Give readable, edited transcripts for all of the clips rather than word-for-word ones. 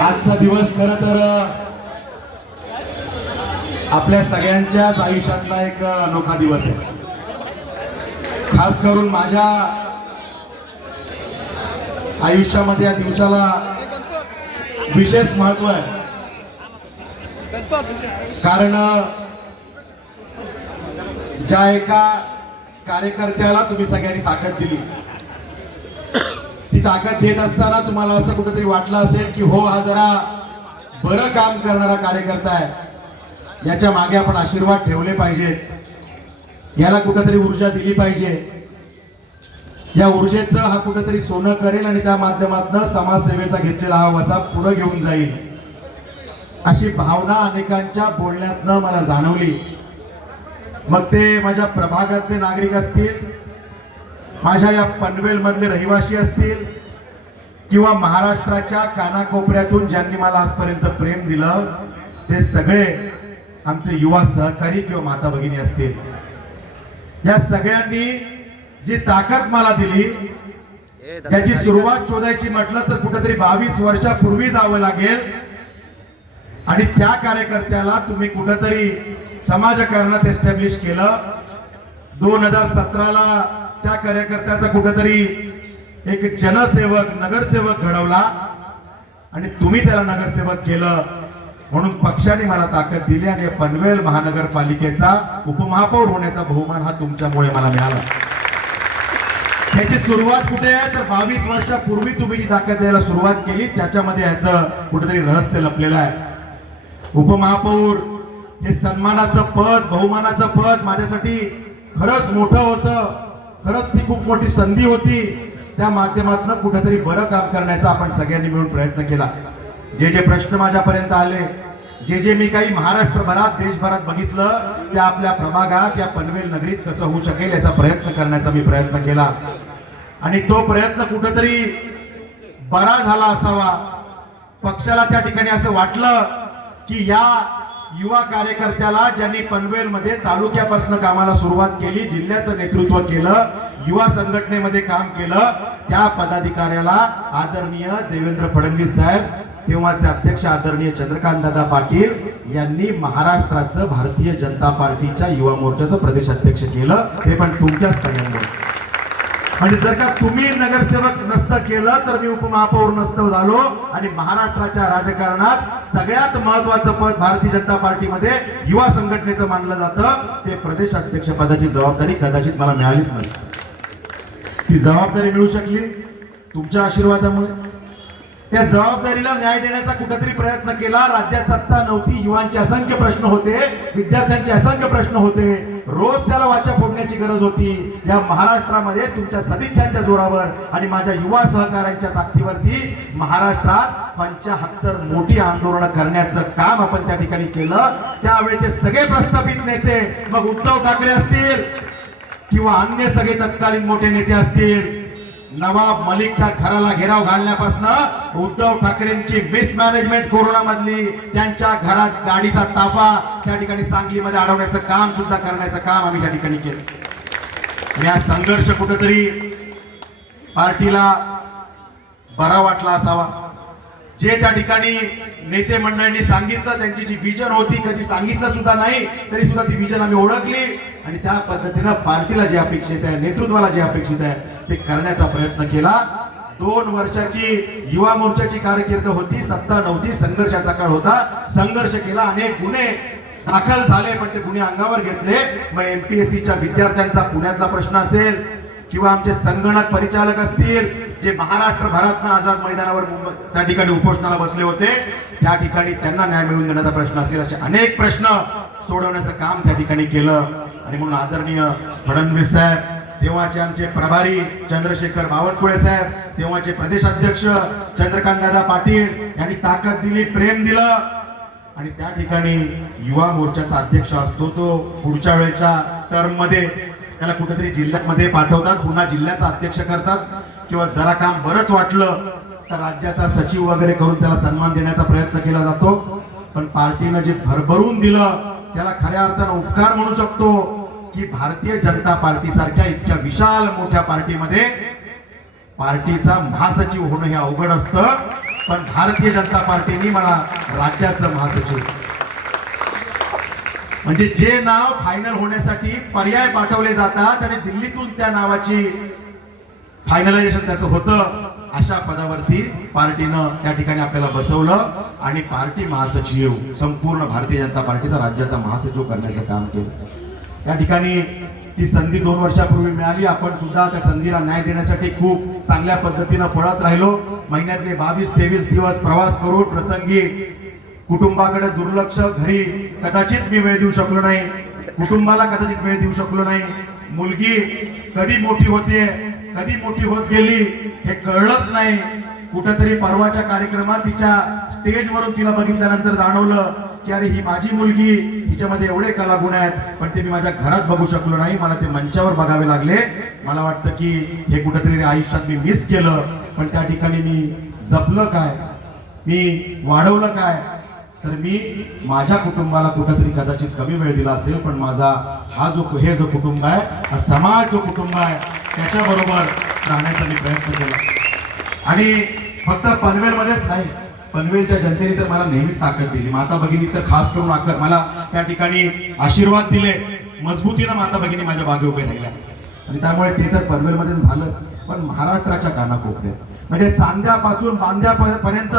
आजचा दिवस खरं तर आपल्या सगळ्यांच्याच आयुष्यातला एक अनोखा दिवस आहे. खास करून माझ्या आयुष्यामध्ये या दिवसाला विशेष महत्व आहे. कारण ज्या एका कार्यकर्त्याला तुम्ही सगळ्यांनी ताकद दिली, ती ताकद देत असताना तुम्हाला असं कुठेतरी वाटलं असेल की हो, हा जरा बरं काम करणारा कार्यकर्ता आहे, याच्या मागे आपण आशीर्वाद ठेवले पाहिजेत, याला कुठेतरी ऊर्जा दिली पाहिजे, या ऊर्जेचं हा कुठेतरी सोनं करेल आणि त्या माध्यमातून समाजसेवेचा घेतलेला हा वसा पुढे घेऊन जाईल, अशी भावना अनेकांच्या बोलण्यातनं मला जाणवली. मग ते माझ्या प्रभागातले नागरिक असतील, माझ्या या पनवेल मधले रहिवासी असतील, किंवा महाराष्ट्राच्या कानाकोपऱ्यातून ज्यांनी मला आजपर्यंत प्रेम दिलं ते सगळे आमचे युवा सहकारी किंवा माता भगिनी असतील. या सगळ्यांनी जी ताकद मला दिली त्याची सुरुवात शोधायची म्हटलं तर कुठेतरी 22 वर्षापूर्वी जावं लागेल. आणि त्या कार्यकर्त्याला तुम्ही कुठेतरी समाजकारणात एस्टॅब्लिश केलं. 2017ला त्या कार्यकर्त्याचा कुठेतरी एक जनसेवक नगरसेवक घडवला आणि तुम्ही त्याला नगरसेवक केलं, म्हणून पक्षाने मला ताकद दिली आणि पनवेल महानगरपालिकेचा उपमहापौर होण्याचा बहुमान हा तुमच्यामुळे मला मिळाला. याची सुरुवात कुठे आहे तर 22 वर्षापूर्वी तुम्ही जी ताकद द्यायला सुरुवात केली त्याच्यामध्ये याचं कुठेतरी रहस्य लपलेलं आहे. उपमहापौर हे सन्मानाचं पद, बहुमानाचं पद माझ्यासाठी खरंच मोठं होतं. खरंच ती खूप मोठी संधी होती. त्या माध्यमातून कुठेतरी बरं काम करण्याचा आपण सगळ्यांनी मिळून प्रयत्न केला. जे जे प्रश्न माझ्यापर्यंत आले, जे जे मी काही महाराष्ट्रभरात देशभरात बघितलं, त्या आपल्या प्रभागात या पनवेल नगरीत कसं होऊ शकेल याचा प्रयत्न करण्याचा मी प्रयत्न केला. आणि तो प्रयत्न कुठेतरी बरा झाला असावा. पक्षाला त्या ठिकाणी असं वाटलं की या युवा कार्यकर्त्याला ज्यांनी पनवेलमध्ये तालुक्यापासून कामाला सुरुवात केली, जिल्ह्याचं नेतृत्व केलं, युवा संघटनेमध्ये काम केलं, त्या पदाधिकाऱ्याला आदरणीय देवेंद्र फडणवीस साहेब, तेव्हाचे अध्यक्ष आदरणीय चंद्रकांत दादा पाटील यांनी महाराष्ट्राचं भारतीय जनता पार्टीच्या युवा मोर्चाचं प्रदेश अध्यक्ष केलं, ते पण तुमच्याच सगळ्यांमुळे. म्हणजे जर का तुम्ही नगरसेवक नसतं केलं तर मी उपमहापौर नसतो झालो आणि महाराष्ट्राच्या राजकारणात सगळ्यात महत्वाचं पद भारतीय जनता पार्टीमध्ये युवा संघटनेचं मानलं जातं, ते प्रदेश अध्यक्ष पदाची जबाबदारी कदाचित मला मिळालीच नसती. ती जबाबदारी मिळू शकली तुमच्या आशीर्वादामुळे. त्या जबाबदारीला न्याय देण्याचा कुठेतरी प्रयत्न केला. राज्यात सत्ता नव्हती, युवांचे असंख्य प्रश्न होते, विद्यार्थ्यांचे असंख्य प्रश्न होते, रोज त्याला वाचा फोडण्याची गरज होती. या महाराष्ट्रामध्ये तुमच्या सदिच्छांच्या जोरावर आणि माझ्या युवा सहकाऱ्यांच्या ताकदीवरती महाराष्ट्रात 75 मोठी आंदोलनं करण्याचं काम आपण त्या ठिकाणी केलं. त्यावेळेचे सगळे प्रस्थापित नेते, मग उद्धव ठाकरे असतील किंवा अन्य सगळे तत्कालीन मोठे नेते असतील, नवाब मलिकच्या घराला घेराव घालण्यापासून उद्धव ठाकरेंची मिसमॅनेजमेंट कोरोना मधली, त्यांच्या घरात गाडीचा ताफा त्या ठिकाणी सांगलीमध्ये अडवण्याचं काम सुद्धा करण्याचं काम आम्ही त्या ठिकाणी केलं. या संघर्ष कुठेतरी पार्टीला बरा वाटला असावा. जे त्या ठिकाणी नेते मंडळींनी सांगितलं, त्यांची जी विजन होती, कधी सांगितलं सुद्धा नाही तरी सुद्धा ती विजन आम्ही ओळखली आणि त्या पद्धतीनं पार्टीला जे अपेक्षित आहे, नेतृत्वाला जे अपेक्षित आहे ते करण्याचा प्रयत्न केला. 2 वर्षाची युवा मोर्चाची कारकीर्द होती, सत्ता नव्हती, संघर्षाचा काळ होता, संघर्ष केला, अनेक गुन्हे दाखल झाले, पण ते गुन्हे अंगावर घेतले. मग MPSCच्या विद्यार्थ्यांचा पुण्यातला प्रश्न असेल किंवा आमचे संगणक परिचालक असतील, जे महाराष्ट्रभरातनं आझाद मैदानावर त्या ठिकाणी उपोषणाला बसले होते, त्या ठिकाणी त्यांना न्याय मिळवून देण्याचा प्रश्न असेल, असे अनेक प्रश्न सोडवण्याचं काम त्या ठिकाणी केलं. आणि म्हणून आदरणीय फडणवीस साहेब, तेव्हाचे आमचे प्रभारी चंद्रशेखर बावनकुळे साहेब, तेव्हाचे प्रदेशाध्यक्ष चंद्रकांत दादा पाटील यांनी ताकद दिली, प्रेम दिलं. आणि त्या ठिकाणी युवा मोर्चाचा अध्यक्ष असतो तो पुढच्या वेळेच्या टर्म मध्ये त्याला कुठेतरी जिल्ह्यामध्ये पाठवतात, पुन्हा जिल्ह्याचा अध्यक्ष करतात, किंवा जरा काम बरंच वाटलं तर राज्याचा सचिव वगैरे करून त्याला सन्मान देण्याचा प्रयत्न केला जातो. पण पार्टीनं जे भरभरून दिलं त्याला खऱ्या अर्थानं उपकार म्हणू शकतो की भारतीय जनता पार्टी सारख्या इतक्या विशाल मोठ्या पार्टीमध्ये पार्टीचा महासचिव होणं हे अवघड असतं. पण भारतीय जनता पार्टीने मला राज्याचं महासचिव, म्हणजे जे नाव फायनल होण्यासाठी पर्याय पाठवले जातात आणि दिल्लीतून त्या नावाची फायनलायझेशन त्याचं होतं, अशा पदावरती पार्टीनं त्या ठिकाणी आपल्याला बसवलं आणि पार्टी महासचिव, संपूर्ण भारतीय जनता पार्टीचा राज्याचा महासचिव करण्याचं काम केलं. त्या ठिकाणी ती संधी 2 वर्षापूर्वी मिळाली. आपण सुद्धा त्या संधीला न्याय देण्यासाठी खूप चांगल्या पद्धतीनं पळत राहिलो. महिन्यातले 22-23 दिवस प्रवास करून प्रसंगी कुटुंबाकडे दुर्लक्ष, घरी कदाचित मी वेळ देऊ शकलो नाही, कुटुंबाला कदाचित वेळ देऊ शकलो नाही. मुलगी कधी मोठी होते, कधी मोठी होत गेली हे कळलंच नाही. कुठेतरी परवाच्या कार्यक्रमात तिच्या स्टेजवरून तिला बघितल्यानंतर जाणवलं की अरे ही माझी मुलगी, हिच्यामध्ये एवढे कलागुण आहेत, पण ते मी माझ्या घरात बघू शकलो नाही, मला ते मंचावर बघावे लागले. मला वाटतं की हे कुठेतरी आयुष्यात मी मिस केलं. पण त्या ठिकाणी मी जपलं काय, मी वाढवलं काय, तर मी माझ्या कुटुंबाला कुठेतरी कदाचित कमी वेळ दिला असेल, पण माझा हे जो कुटुंब आहे, हा समाज जो कुटुंब आहे, त्याच्याबरोबर राहण्याचा मी प्रयत्न केला. आणि फक्त पनवेलमध्येच नाही, पनवेलच्या जनतेने तर मला नेहमीच ताकद दिली. माता भगिनी तर खास करून मला त्या ठिकाणी आशीर्वाद दिले. मजबूतीनं माता भगिनी माझ्या मागे उभे राहिल्या. आणि त्यामुळे ते तर पनवेलमध्ये झालंच, पण महाराष्ट्राच्या कानाकोपऱ्यात म्हणजे चांद्यापासून बांद्यापर्यंत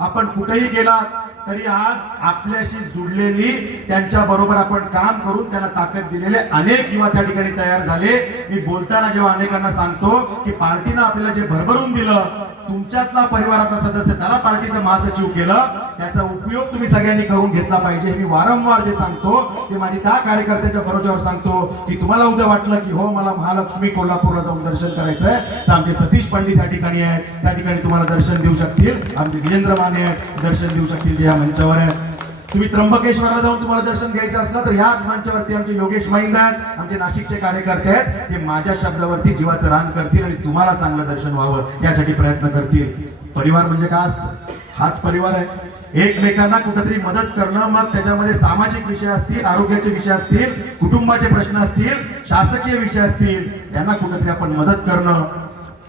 आपण कुठेही गेलात तरी आज आपल्याशी जुडलेली, त्यांच्या बरोबर आपण काम करून त्यांना ताकद दिलेले अनेक युवा त्या ठिकाणी तयार झाले. मी बोलताना जेव्हा अनेकांना सांगतो की पार्टीनं आपल्याला जे भरभरून दिलं, तुमच्यातला परिवारातला सदस्य त्याला पार्टीचं महासचिव केलं, त्याचा उपयोग तुम्ही सगळ्यांनी करून घेतला पाहिजे. हे मी वारंवार जे सांगतो ते माझी त्या कार्यकर्त्यांच्या भरोश्यावर सांगतो की तुम्हाला उद्या वाटलं की हो मला महालक्ष्मी कोल्हापूरला जाऊन दर्शन करायचंय, तर आमचे सतीश पंडित त्या ठिकाणी आहेत, त्या ठिकाणी तुम्हाला दर्शन देऊ शकतील. आमचे विजेंद्र माने आहेत, दर्शन देऊ शकतील, जे या मंचावर आहेत. तुम्ही त्र्यंबकेश्वरला जाऊन तुम्हाला दर्शन घ्यायचं असलं तर ह्याच मंचावरती आमचे योगेश महिंद आहेत, आमचे नाशिकचे कार्यकर्ते आहेत, ते माझ्या शब्दावरती जीवाचं रान करतील आणि तुम्हाला चांगलं दर्शन व्हावं यासाठी प्रयत्न करतील. परिवार म्हणजे काय असतं? हाच परिवार आहे. एकमेकांना कुठेतरी मदत करणं, मग त्याच्यामध्ये सामाजिक विषय असतील, आरोग्याचे विषय असतील, कुटुंबाचे प्रश्न असतील, शासकीय विषय असतील, त्यांना कुठेतरी आपण मदत करणं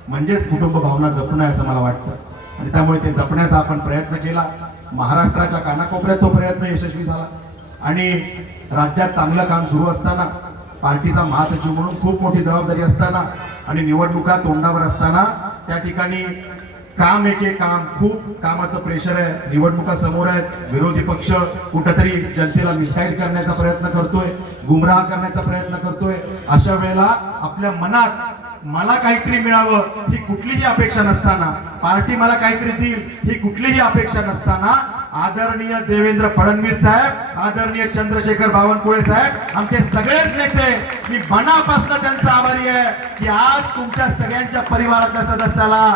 म्हणजेच कुटुंब भावना जपणं असं मला वाटतं. आणि त्यामुळे ते जपण्याचा आपण प्रयत्न केला. महाराष्ट्राच्या कानाकोपऱ्यात तो प्रयत्न यशस्वी झाला. आणि राज्यात चांगलं काम सुरू असताना, पार्टीचा महासचिव म्हणून खूप मोठी जबाबदारी असताना आणि निवडणुका तोंडावर असताना त्या ठिकाणी काम काम, खूप कामाचं प्रेशर आहे, निवडणुका समोर आहेत, विरोधी पक्ष कुठेतरी जनतेला मिसगाईड करण्याचा प्रयत्न करतोय, गुमराह करण्याचा प्रयत्न करतोय. अशा वेळेला आपल्या मनात मला काहीतरी मिळावं ही कुठलीही अपेक्षा नसताना, पार्टी मला काहीतरी देईल ही कुठलीही अपेक्षा नसताना, आदरणीय देवेंद्र फडणवीस साहेब, आदरणीय चंद्रशेखर बावनकुळे साहेब, आमचे सगळेच नेते, मी मनापासून त्यांचा आभारी आहे की आज तुमच्या सगळ्यांच्या परिवाराच्या सदस्याला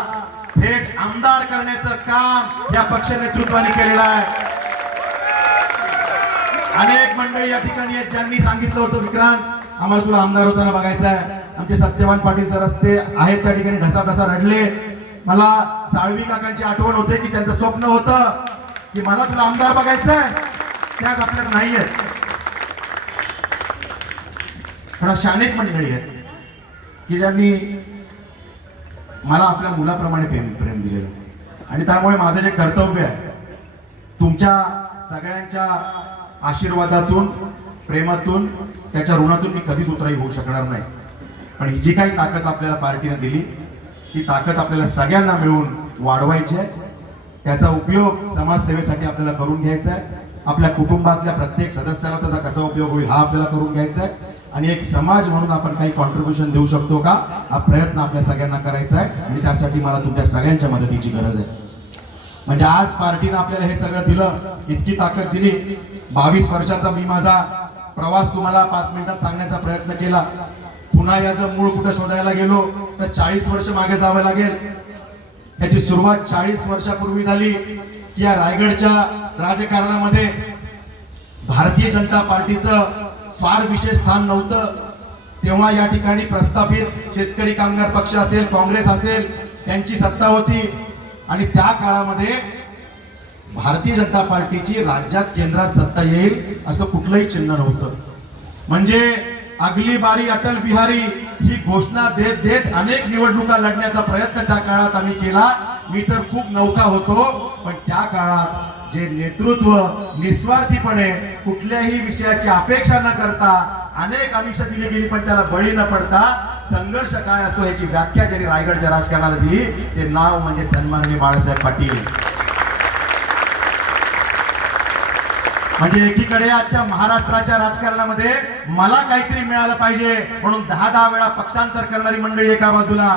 थेट आमदार करण्याचं काम या पक्ष नेतृत्वाने केलेलं आहे. अनेक मंडळी या ठिकाणी आहेत ज्यांनी सांगितलं होतं विक्रांत आम्हाला तुला आमदार होताना बघायचं आहे. आमचे सत्यवान पाटील सर असते आहेत त्या ठिकाणी ढसाढसा रडले. मला साळवी काकांची आठवण होते की त्यांचं स्वप्न होतं की मला तुला आमदार बघायचंय, त्याच आपल्याला नाही आहेत. थोडा शानेक मंडळी आहेत की ज्यांनी मला आपल्या मुलाप्रमाणे प्रेम दिलेलं. आणि त्यामुळे माझं जे कर्तव्य आहे, तुमच्या सगळ्यांच्या आशीर्वादातून, प्रेमातून, त्याच्या ऋणातून मी कधीच उतराई होऊ शकणार नाही. पण ही जी काही ताकद आपल्याला पार्टीने दिली, ती ताकद आपल्याला सगळ्यांना मिळून वाढवायची आहे. त्याचा उपयोग समाजसेवेसाठी आपल्याला करून घ्यायचा आहे. आपल्या कुटुंबातल्या प्रत्येक सदस्याला त्याचा कसा उपयोग होईल हा आपल्याला करून घ्यायचा आहे. आणि एक समाज म्हणून आपण काही कॉन्ट्रीब्युशन देऊ शकतो का, हा प्रयत्न आपल्या सगळ्यांना करायचा आहे. आणि त्यासाठी मला तुमच्या सगळ्यांच्या मदतीची गरज आहे. म्हणजे आज पार्टीनं आपल्याला हे सगळं दिलं, इतकी ताकद दिली. 22 वर्षाचा मी माझा प्रवास तुम्हाला 5 मिनिटात सांगण्याचा प्रयत्न केला. पुन्हा याचं मूळ कुठं शोधायला गेलो तर 40 वर्ष मागे जावं लागेल. याची सुरुवात 40 वर्षापूर्वी झाली की या रायगडच्या राजकारणामध्ये भारतीय जनता पार्टीचं फार विशेष स्थान नव्हतं. तेव्हा या ठिकाणी प्रस्थापित शेतकरी कामगार पक्ष असेल, काँग्रेस असेल, त्यांची सत्ता होती. आणि त्या काळामध्ये भारतीय जनता पार्टीची राज्यात, केंद्रात सत्ता येईल असं कुठलंही चिन्ह नव्हतं. म्हणजे अगली बारी अटल बिहारी ही घोषणा देत देत अनेक निवडणुका लढण्याचा प्रयत्न त्या काळात आम्ही केला. मी तर खूप नौका होतो, पण त्या काळात जे नेतृत्व निस्वार्थीपणे कुठल्याही विषयाची अपेक्षा न करता अनेक आमिष दिली गेली पण त्याला बळी न पडता संघर्ष काय असतो याची व्याख्या ज्यांनी रायगडच्या राजकारणाला दिली ते नाव म्हणजे सन्माननीय बाळासाहेब पाटील. म्हणजे एकीकडे आजच्या महाराष्ट्राच्या राजकारणामध्ये मला काहीतरी मिळालं पाहिजे म्हणून 10-10 वेळा पक्षांतर करणारी मंडळी एका बाजूला,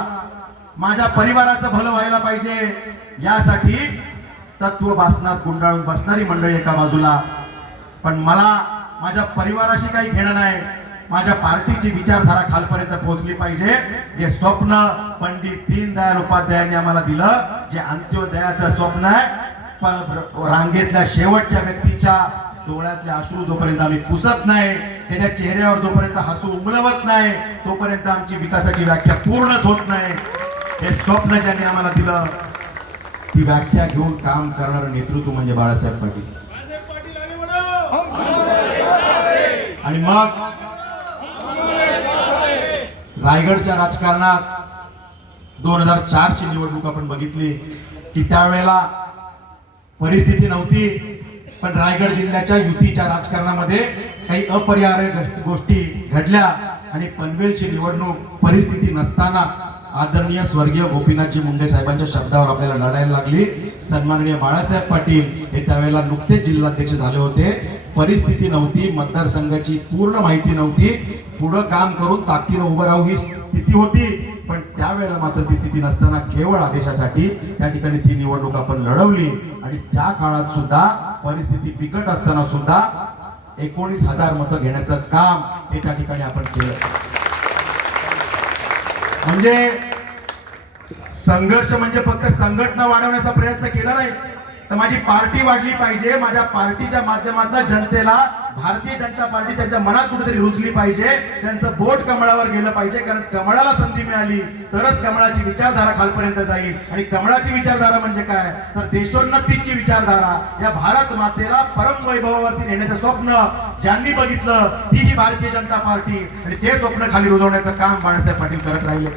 माझ्या परिवाराचं भलं व्हायला पाहिजे यासाठी तत्व भासनात गुंडाळून बसणारी मंडळी एका बाजूला. पण मला माझ्या परिवाराशी काही घेणं नाही, माझ्या पार्टीची विचारधारा खालपर्यंत पोहोचली पाहिजे. जे स्वप्न पंडित दीनदयाल उपाध्यायांनी आम्हाला दिलं, जे अंत्योदयाचं स्वप्न आहे, रांगेतल्या शेवटच्या व्यक्तीच्या डोळ्यातले अश्रू जोपर्यंत आम्ही पुसत नाही, त्याच्या चेहऱ्यावर जोपर्यंत हसू उमलवत नाही, तोपर्यंत आमची विकासाची व्याख्या पूर्णच होत नाही. हे स्वप्न ज्यांनी आम्हाला दिलं ती व्याख्या घेऊन काम करणारं नेतृत्व म्हणजे बाळासाहेब पाटील. आणि मग रायगडच्या राजकारणात 2004 ची निवडणूक आपण बघितली की त्यावेळेला परिस्थिती नव्हती, पण रायगड जिल्ह्याच्या युतीच्या राजकारणामध्ये काही अपरिहार्य गोष्टी घडल्या आणि पनवेलची निवडणूक परिस्थिती नसताना आदरणीय स्वर्गीय गोपीनाथजी मुंडे साहेबांच्या शब्दावर आपल्याला लढायला लागली. सन्माननीय बाळासाहेब पाटील हे त्यावेळेला नुकतेच जिल्हाध्यक्ष झाले होते. परिस्थिती नव्हती, मतदारसंघाची पूर्ण माहिती नव्हती, पुढं काम करून ताकदीनं उभं राहू ही स्थिती होती. पण त्यावेळेला मात्र ती स्थिती नसताना केवळ आदेशासाठी त्या ठिकाणी ती निवडणूक आपण लढवली. आणि त्या काळात सुद्धा परिस्थिती बिकट असताना सुद्धा 19,000 मतं घेण्याचं काम हे त्या ठिकाणी आपण केलं. म्हणजे संघर्ष म्हणजे फक्त संघटना वाढवण्याचा प्रयत्न केला नाही, तर माझी पार्टी वाढली पाहिजे. माझ्या पार्टीच्या माध्यमातून जनतेला भारतीय जनता पार्टी त्यांच्या मनात कुठेतरी रुजली पाहिजे, त्यांचं बोट कमळावर गेलं पाहिजे. कारण कमळाला संधी मिळाली तरच कमळाची विचारधारा खालपर्यंत जाईल. आणि कमळाची विचारधारा म्हणजे काय तर देशोन्नतीची विचारधारा. या भारत मातेला परम वैभवावरती नेण्याचं स्वप्न ज्यांनी बघितलं ती ही भारतीय जनता पार्टी, आणि ते स्वप्न खाली रुजवण्याचं काम बाळासाहेब पाटील करत राहिले.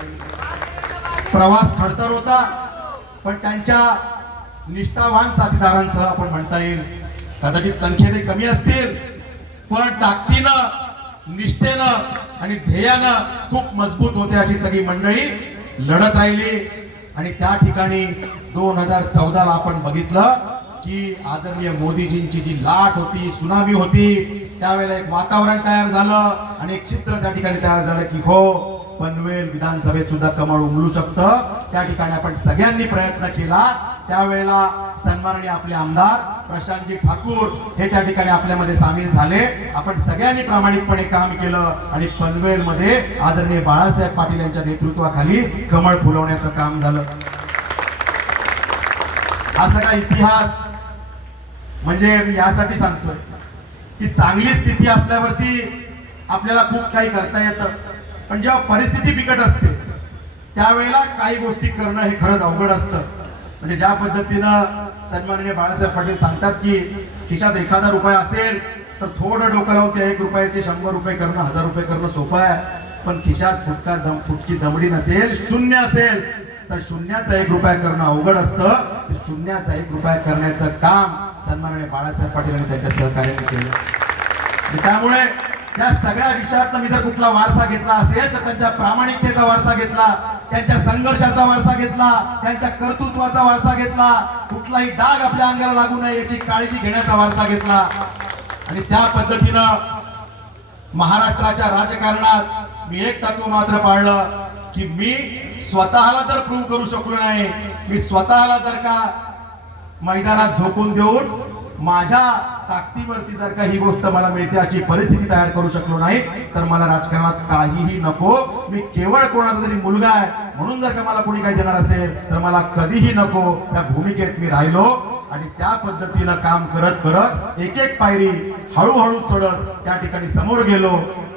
प्रवास खडतर होता, पण त्यांच्या निष्ठावान साथीदारांसह आपण म्हणता येईल, कदाचित संख्येने कमी असतील पण ताकदीनं निष्ठेनं आणि ध्येयानं खूप मजबूत होते अशी सगळी मंडळी लढत राहिली. आणि त्या ठिकाणी 2014ला आपण बघितलं की आदरणीय मोदीजींची जी लाट होती, सुनामी होती, त्यावेळेला एक वातावरण तयार झालं आणि एक चित्र त्या ठिकाणी तयार झालं की हो, पनवेल विधानसभेत सुद्धा कमळ उमलू शकतं. त्या ठिकाणी आपण सगळ्यांनी प्रयत्न केला. त्यावेळेला सन्माननीय आपले आमदार प्रशांतजी ठाकूर हे त्या ठिकाणी आपल्यामध्ये सामील झाले. आपण सगळ्यांनी प्रामाणिकपणे काम केलं आणि पनवेलमध्ये आदरणीय बाळासाहेब पाटील यांच्या नेतृत्वाखाली कमळ फुलवण्याचं काम झालं. हा सगळा इतिहास म्हणजे मी यासाठी सांगतोय की चांगली स्थिती असल्यावरती आपल्याला खूप काही करता येतं, पण जेव्हा परिस्थिती बिकट असते त्यावेळेला काही गोष्टी करणं हे खरंच अवघड असतं. म्हणजे ज्या पद्धतीनं सन्माननीय बाळासाहेब पाटील सांगतात की खिशात 1,000 रुपये असेल तर थोडं डोकं लावून त्या 1 रुपयाचे 100 रुपये करणं, 1000 रुपये करणं सोपं आहे. पण खिशात फुटकी दमडी नसेल, शून्य असेल तर शून्याचा 1 रुपया करणं अवघड असतं. शून्याचा 1 रुपया करण्याचं काम सन्माननीय बाळासाहेब पाटील आणि त्यांच्या सहकार्याने केलं. त्यामुळे त्या सगळ्या विषयात मी जर कुठला वारसा घेतला असेल तर त्यांच्या प्रामाणिकतेचा वारसा घेतला, त्यांच्या संघर्षाचा वारसा घेतला, त्यांच्या कर्तृत्वाचा वारसा घेतला, कुठलाही डाग आपल्या अंगाला लागू नये याची काळजी घेण्याचा वारसा घेतला. आणि त्या पद्धतीनं महाराष्ट्राच्या राजकारणात मी एक तत्व मात्र पाळलं की मी स्वतःला जर प्रूव्ह करू शकलो नाही, मी स्वतःला जर का मैदानात झोकून देऊन माझ्या ताकदीवरती जर का ही गोष्ट मला मिळते अशी परिस्थिती तयार करू शकलो नाही तर मला राजकारणात काहीही नको. मी केवळ कोणाचा तरी मुलगा आहे म्हणून जर का मला कोणी काही देणार असेल तर मला कधीही नको. त्या भूमिकेत मी राहिलो आणि त्या पद्धतीनं काम करत करत एक एक पायरी हळूहळू चढत त्या ठिकाणी समोर गेलो.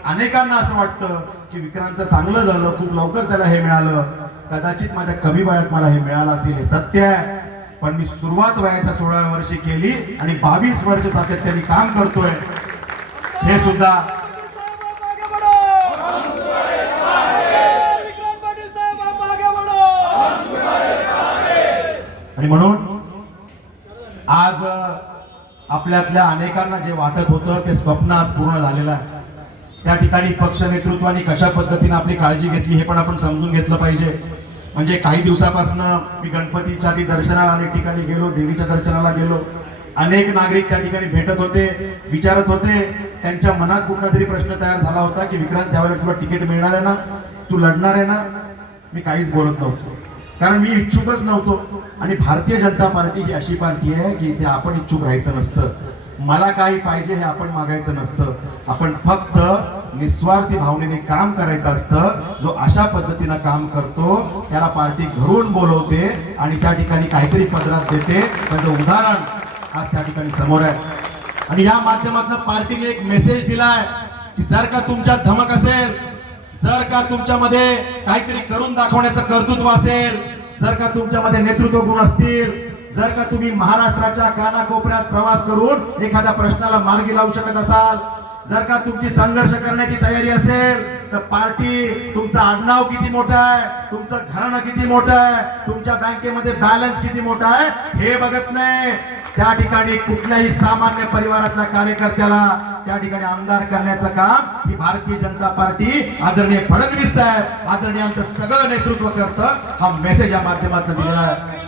अनेकांना असं वाटतं की विक्रांतचं चांगलं झालं, खूप लवकर त्याला हे मिळालं. कदाचित माझ्या कमी वयात मला हे मिळालं असेल, हे सत्य आहे. पण मी सुरुवात वयाच्या 16व्या वर्षी केली आणि 22 वर्ष सातत्याने काम करतोय. हे सुद्धा आणि म्हणून आज आपल्यातल्या अनेकांना जे वाटत होतं ते स्वप्न आज पूर्ण झालेलं आहे. त्या ठिकाणी पक्ष नेतृत्वाने कशा पद्धतीने आपली काळजी घेतली हे पण आपण समजून घेतलं पाहिजे. म्हणजे काही दिवसापासून मी गणपतीच्या दर्शनाला अनेक ठिकाणी गेलो, देवीच्या दर्शनाला गेलो. अनेक नागरिक त्या ठिकाणी भेटत होते, विचारत होते. त्यांच्या मनात कुठला तरी प्रश्न तयार झाला होता की विक्रांत, त्यावेळेला तुला तिकीट मिळणार आहे ना, तू लढणार आहे ना. मी काहीच बोलत नव्हतो, कारण मी इच्छुकच नव्हतो. आणि भारतीय जनता पार्टी ही अशी पार्टी आहे की इथे आपण इच्छुक राहायचं नसतं. मला काही पाहिजे हे आपण मागायचं नसतं. आपण फक्त निस्वार्थी भावनेने काम करायचं असतं. जो अशा पद्धतीनं काम करतो त्याला पार्टी घरून बोलवते आणि त्या ठिकाणी काहीतरी पदरात देते. त्याचं उदाहरण आज त्या ठिकाणी समोर आहे. आणि या माध्यमातून पार्टीने एक मेसेज दिलाय की जर का तुमच्यात धमक असेल, जर का तुमच्यामध्ये काहीतरी करून दाखवण्याचं कर्तृत्व असेल, जर का तुमच्यामध्ये नेतृत्व गुण असतील, जर का तुम्ही महाराष्ट्राच्या कानाकोपऱ्यात प्रवास करून एखाद्या प्रश्नाला मार्गी लावू शकत असाल, जर का तुमची संघर्ष करण्याची तयारी असेल, तर पार्टी तुमचं आडनाव किती मोठं आहे, तुमचं घराणं किती मोठं आहे, तुमच्या बँकेमध्ये बॅलन्स किती मोठा आहे हे बघत नाही. त्या ठिकाणी कुठल्याही सामान्य परिवारातल्या कार्यकर्त्याला त्या ठिकाणी आमदार करण्याचं काम ही भारतीय जनता पार्टी, आदरणीय फडणवीस साहेब, आदरणीय आमचं सगळं नेतृत्व करतं. हा मेसेज या माध्यमातून दिलेला आहे.